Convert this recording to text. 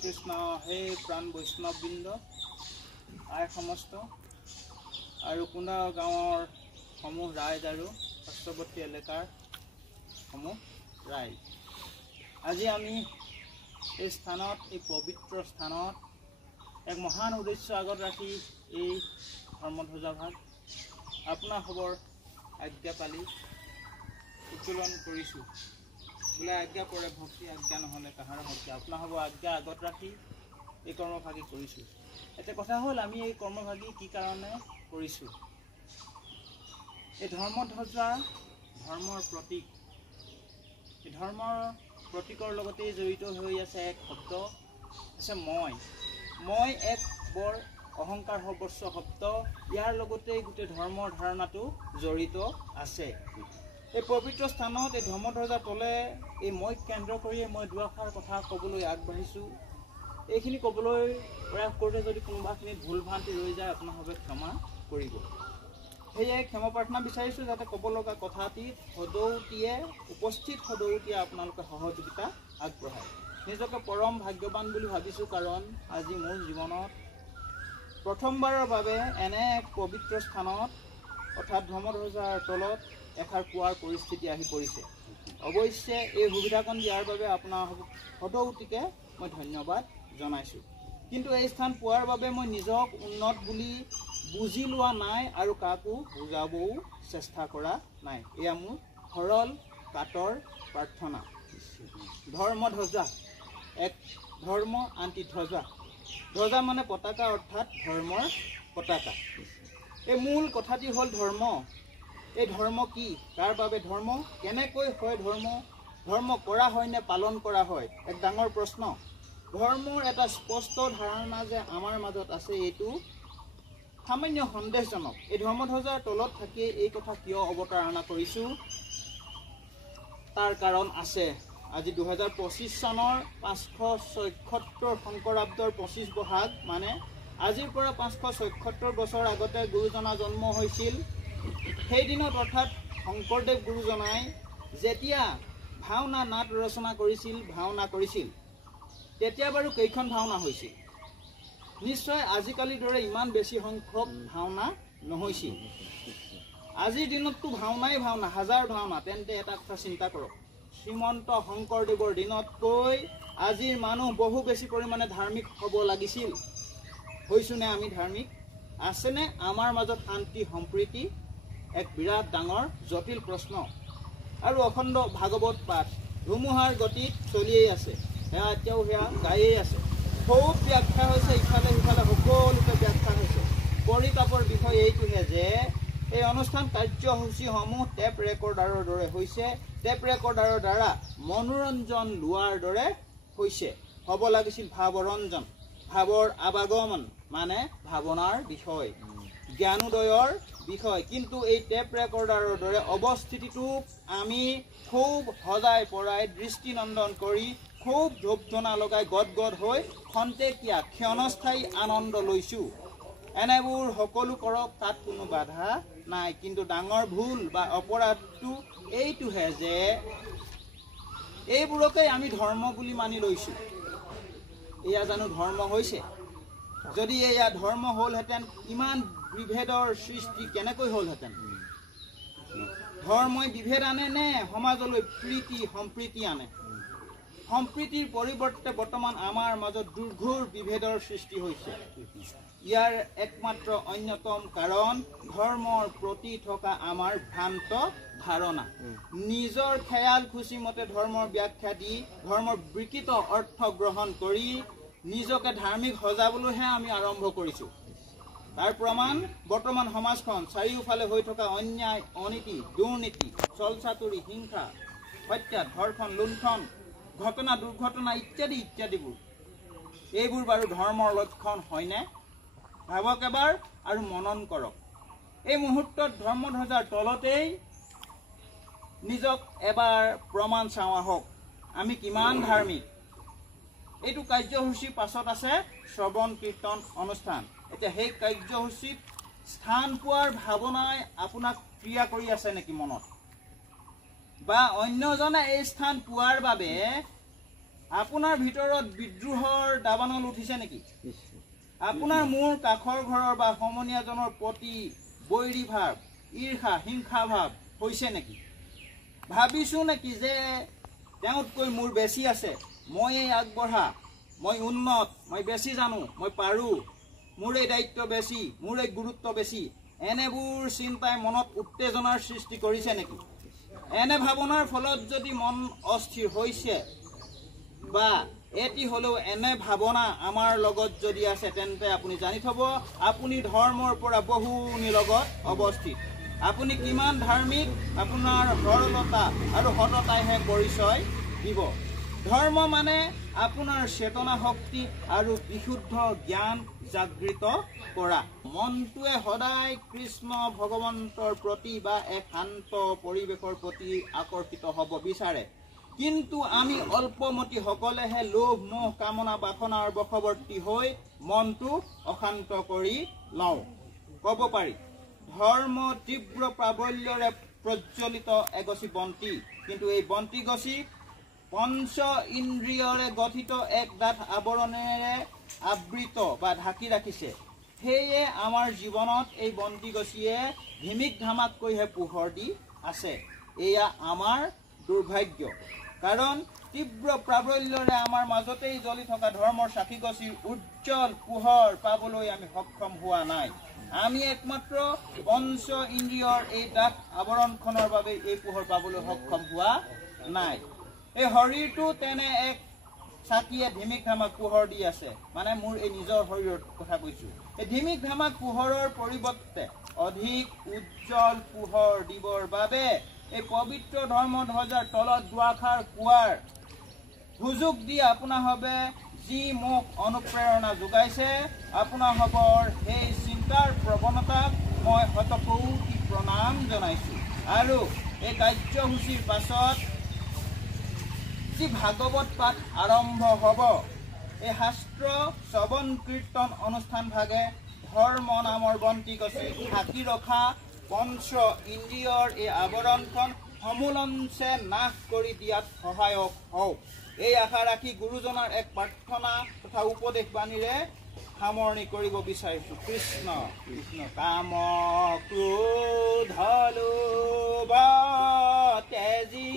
কৃষ্ণ হে প্ৰাণ বৈষ্ণৱবৃন্দ আই সমস্ত আৰু কুন্দা গাঁৱৰ সমূহ ৰাইজ আৰু পাৰ্শ্বৱৰ্তী এলেকাৰ সমূহ ৰাইজ আজি আমি এই স্থানত এই পবিত্ৰ স্থানত এক মহান উদ্দেশ্য আগত ৰাখি এই ধৰ্মধ্বজা ভাগ আপোনাৰ খবৰ আজ্ঞা পালি উত্তোলন কৰিছোঁ বোলে আজ্ঞা পৰে ভক্তি আজ্ঞা নহ'লে কাহাৰ ভক্তি আপোনাৰ হ'ব আজ্ঞা আগত ৰাখি এই কৰ্মভাগী কৰিছোঁ। এটা কথা হ'ল আমি এই কৰ্মভাগী কি কাৰণে কৰিছোঁ এই ধৰ্মধ্বজা ধৰ্মৰ প্ৰতীক এই ধৰ্মৰ প্ৰতীকৰ লগতে জড়িত হৈ আছে এক শব্দ আছে মই এক বৰ অহংকাৰ সৰ্বস্ব শব্দ ইয়াৰ লগতে গোটেই ধৰ্মৰ ধাৰণাটো জড়িত আছে। এই পবিত্ৰ স্থানত এই ধৰ্মধ্বজা তলে এই মই কেন্দ্ৰ কৰি মই দুআষাৰ কথা ক'বলৈ আগবাঢ়িছোঁ। এইখিনি ক'বলৈ প্ৰয়াস কৰোঁতে যদি কোনোবাখিনিত ভুল ভ্ৰান্তি ৰৈ যায় আপোনালোকে ক্ষমা কৰিব। সেয়ে ক্ষমা প্ৰাৰ্থনা বিচাৰিছোঁ যাতে ক'ব লগা কথাটিত উপস্থিত সদৌতিয়ে আপোনালোকে সহযোগিতা আগবঢ়ায়। নিজকে পৰম ভাগ্যৱান বুলি ভাবিছোঁ কাৰণ আজি মোৰ জীৱনত প্ৰথমবাৰৰ বাবে এনে এক পবিত্ৰ স্থানত অৰ্থাৎ ধৰ্মধ্বজাৰ তলত এষাৰ কোৱাৰ পৰিস্থিতি আহি পৰিছে। অৱশ্যে এই সুবিধাকণ দিয়াৰ বাবে আপোনাৰ সদৌতিকে মই ধন্যবাদ জনাইছোঁ। কিন্তু এই স্থান পোৱাৰ বাবে মই নিজক উন্নত বুলি বুজি লোৱা নাই আৰু কাকো বুজাবও চেষ্টা কৰা নাই। এয়া মোৰ সৰল কাতৰ প্ৰাৰ্থনা। ধৰ্মধ্বজা এক ধৰ্ম আনটি ধ্বজা ধ্বজা মানে পতাকা অৰ্থাৎ ধৰ্মৰ পতাকা। এই মূল কথাটি হ'ল ধৰ্ম। এই ধৰ্ম কি তাৰ বাবে ধৰ্ম কেনেকৈ হয় ধৰ্ম কৰা হয় নে পালন কৰা হয় এক ডাঙৰ প্ৰশ্ন। ধৰ্মৰ এটা স্পষ্ট ধাৰণা যে আমাৰ মাজত আছে এইটো সামান্য সন্দেহজনক। এই ধৰ্মধ্বজাৰ তলত থাকি এই কথা কিয় অৱতাৰণা কৰিছোঁ তাৰ কাৰণ আছে। আজি 2025 চনৰ 576 শংকৰাব্দৰ 25 বহাগ মানে আজিৰ পৰা 576 বছৰ আগতে গুৰুজনা জন্ম হৈছিল। সেইদিনত অৰ্থাৎ শংকৰদেৱ গুৰুজনাই যেতিয়া ভাওনা নাট ৰচনা ভাওনা কৰিছিল তেতিয়া বাৰু কেইখন ভাওনা হৈছিল? নিশ্চয় আজিকালিৰ দৰে ইমান বেছি সংখ্যক ভাওনা নহৈছিল। আজিৰ দিনততো ভাওনাই ভাওনা হাজাৰ ভাওনা। তেন্তে এটা কথা চিন্তা কৰক, শ্ৰীমন্ত শংকৰদেৱৰ দিনতকৈ আজিৰ মানুহ বহু বেছি পৰিমাণে ধাৰ্মিক হ'ব লাগিছিল। হৈছোনে আমি ধাৰ্মিক? আছেনে আমাৰ মাজত শান্তি সম্প্ৰীতি? এক বিৰাট ডাঙৰ জটিল প্ৰশ্ন। আৰু অখণ্ড ভাগৱত পাঠ ধুমুহাৰ গতিত চলিয়েই আছে। সেয়া এতিয়াও সেয়া গায়েই আছে। খুব ব্যাখ্যা হৈছে, ইফালে সিফালে সকলোকে ব্যাখ্যা হৈছে। পৰিতাপৰ বিষয় এইটোহে যে এই অনুষ্ঠান কাৰ্যসূচীসমূহ টেপ ৰেকৰ্ডাৰৰ দৰে হৈছে। টেপ ৰেকৰ্ডাৰৰ দ্বাৰা মনোৰঞ্জন লোৱাৰ দৰে হৈছে। হ'ব লাগিছিল ভাৱৰঞ্জন, ভাৱৰ আৱাগমন মানে ভাৱনাৰ বিষয়, জ্ঞানোদয়ৰ বিষয়। কিন্তু এই টেপ ৰেকৰ্ডাৰৰ দৰে অৱস্থিতিটোক আমি খুব সজাই পৰাই দৃষ্টিনন্দন কৰি খুব ধূপ-ধূনা লগাই গদগদ হৈ খন্তেকীয়া ক্ষণস্থায়ী আনন্দ লৈছোঁ। এনেবোৰ সকলো কৰক, তাত কোনো বাধা নাই। কিন্তু ডাঙৰ ভুল বা অপৰাধটো এইটোহে যে এইবোৰকেই আমি ধৰ্ম বুলি মানি লৈছোঁ। এয়া জানো ধৰ্ম হৈছে? যদি এয়া ধৰ্ম হ'লহেঁতেন ইমান বিভেদৰ সৃষ্টি কেনেকৈ হ'লহেঁতেন? ধৰ্মই বিভেদ আনে নে সমাজলৈ প্ৰীতি সম্প্ৰীতি আনে? সম্প্ৰীতিৰ পৰিৱৰ্তে বৰ্তমান আমাৰ মাজত দুৰ্ঘোৰ বিভেদৰ সৃষ্টি হৈছে। ইয়াৰ একমাত্ৰ অন্যতম কাৰণ ধৰ্মৰ প্ৰতি থকা আমাৰ ভ্ৰান্ত ধাৰণা। নিজৰ খেয়াল খুচি মতে ধৰ্মৰ ব্যাখ্যা দি ধৰ্মৰ বিকৃত অৰ্থ গ্ৰহণ কৰি নিজকে ধাৰ্মিক সজাবলৈহে আমি আৰম্ভ কৰিছোঁ। তাৰ প্ৰমাণ বৰ্তমান সমাজখন চাৰিওফালে হৈ থকা অন্যায় অনীতি দুৰ্নীতি ছলচাতুৰি হিংসা হত্যা ধৰ্ষণ লুণ্ঠন ঘটনা দুৰ্ঘটনা ইত্যাদি ইত্যাদিবোৰ। এইবোৰ বাৰু ধৰ্মৰ লক্ষণ হয়নে? ভাবক এবাৰ আৰু মনন কৰক। এই মুহূৰ্তত ধৰ্মধ্বজাৰ তলতেই নিজক এবাৰ প্ৰমাণ চাওঁ আহক আমি কিমান ধাৰ্মিক। এইটো কাৰ্যসূচীৰ পাছত আছে শ্ৰৱণ কীৰ্তন অনুষ্ঠান। এতিয়া সেই কাৰ্যসূচীত স্থান পোৱাৰ ভাৱনাই আপোনাক ক্ৰিয়া কৰি আছে নেকি মনত? বা অন্যজনে এই স্থান পোৱাৰ বাবে আপোনাৰ ভিতৰত বিদ্ৰোহৰ দাবানল উঠিছে নেকি? আপোনাৰ মোৰ কাষৰ ঘৰৰ বা সমনীয়াজনৰ প্ৰতি বৈৰী ভাৱ, ঈৰ্ষা, হিংসা ভাৱ হৈছে নেকি? ভাবিছোঁ নেকি যে তেওঁতকৈ মোৰ বেছি আছে, মই আগবঢ়া, মই উন্নত, মই বেছি জানো, মই পাৰোঁ, মোৰ এই দায়িত্ব বেছি, মোৰ এই গুৰুত্ব বেছি, এনেবোৰ চিন্তাই মনত উত্তেজনাৰ সৃষ্টি কৰিছে নেকি? এনে ভাৱনাৰ ফলত যদি মন অস্থিৰ হৈছে বা এটি হ'লেও এনে ভাৱনা আমাৰ লগত যদি আছে, তেন্তে আপুনি জানি থ'ব আপুনি ধৰ্মৰ পৰা বহুনি লগত অৱস্থিত। আপুনি কিমান ধাৰ্মিক, আপোনাৰ সৰলতা আৰু সততাইহে পৰিচয় দিব। ধৰ্ম মানে আপোনাৰ চেতনা শক্তি আৰু বিশুদ্ধ জ্ঞান জাগৃত কৰা। মনটোৱে সদায় কৃষ্ণ ভগৱন্তৰ প্ৰতি বা এক শান্ত পৰিৱেশৰ প্ৰতি আকৰ্ষিত হ'ব বিচাৰে। কিন্তু আমি অল্পমতীসকলেহে লোভ, মোহ, কামনা, বাসনাৰ বশৱৰ্তী হৈ মনটো অশান্ত কৰি লওঁ। ক'ব পাৰি ধৰ্ম তীব্ৰ প্ৰাবল্যৰে প্ৰজ্বলিত এগছি বন্তি, কিন্তু এই বন্তি গছি পঞ্চ ইন্দ্ৰিয়ৰে গঠিত এক ডাঠ আৱৰণেৰে আবৃত বা ঢাকি ৰাখিছে। সেয়ে আমাৰ জীৱনত এই বন্তি গছিয়ে ধিমিক ধামাককৈহে পোহৰ দি আছে। এয়া আমাৰ দুৰ্ভাগ্য, কাৰণ তীব্ৰ প্ৰাবল্যৰে আমাৰ মাজতেই জ্বলি থকা ধৰ্মৰ চাকি গছিৰ উজ্জ্বল পোহৰ পাবলৈ আমি সক্ষম হোৱা নাই। আমি একমাত্ৰ পঞ্চ ইন্দ্ৰিয়ৰ এই ডাঠ আৱৰণখনৰ বাবে এই পোহৰ পাবলৈ সক্ষম হোৱা নাই। এই শৰীৰটো তেনে এক চাকিয়ে ধিমিক ধামাক পোহৰ দি আছে, মানে মোৰ এই নিজৰ শৰীৰৰ কথা কৈছোঁ। এই ধিমিক ধামাক পোহৰৰ পৰিৱৰ্তে অধিক উজ্জ্বল পোহৰ দিবৰ বাবে এই পবিত্ৰ ধৰ্মধ্বজাৰ তলত দুআষাৰ কোৱাৰ সুযোগ দি আপোনাসৱে যি মোক অনুপ্ৰেৰণা যোগাইছে, আপোনাসৱৰ সেই চিন্তাৰ প্ৰৱণতাক মই শতকোটি প্ৰণাম জনাইছোঁ। আৰু এই কাৰ্যসূচীৰ পাছত যি ভাগৱত পাঠ আৰম্ভ হ'ব, এই শাস্ত্ৰ শ্ৰৱণ কীৰ্তন অনুষ্ঠান ভাগে ধৰ্ম নামৰ বন্তি গছি ঢাকি ৰখা পঞ্চ ইন্দ্ৰিয়ৰ এই আৱৰণখন সমূলঞ্চে নাশ কৰি দিয়াত সহায়ক হওক, এই আশা ৰাখি গুৰুজনাৰ এক প্ৰাৰ্থনা তথা উপদেশ বাণীৰে সামৰণি কৰিব বিচাৰিছোঁ। কৃষ্ণ কৃষ্ণ। কাম ক্ৰোধ লোভ তেজি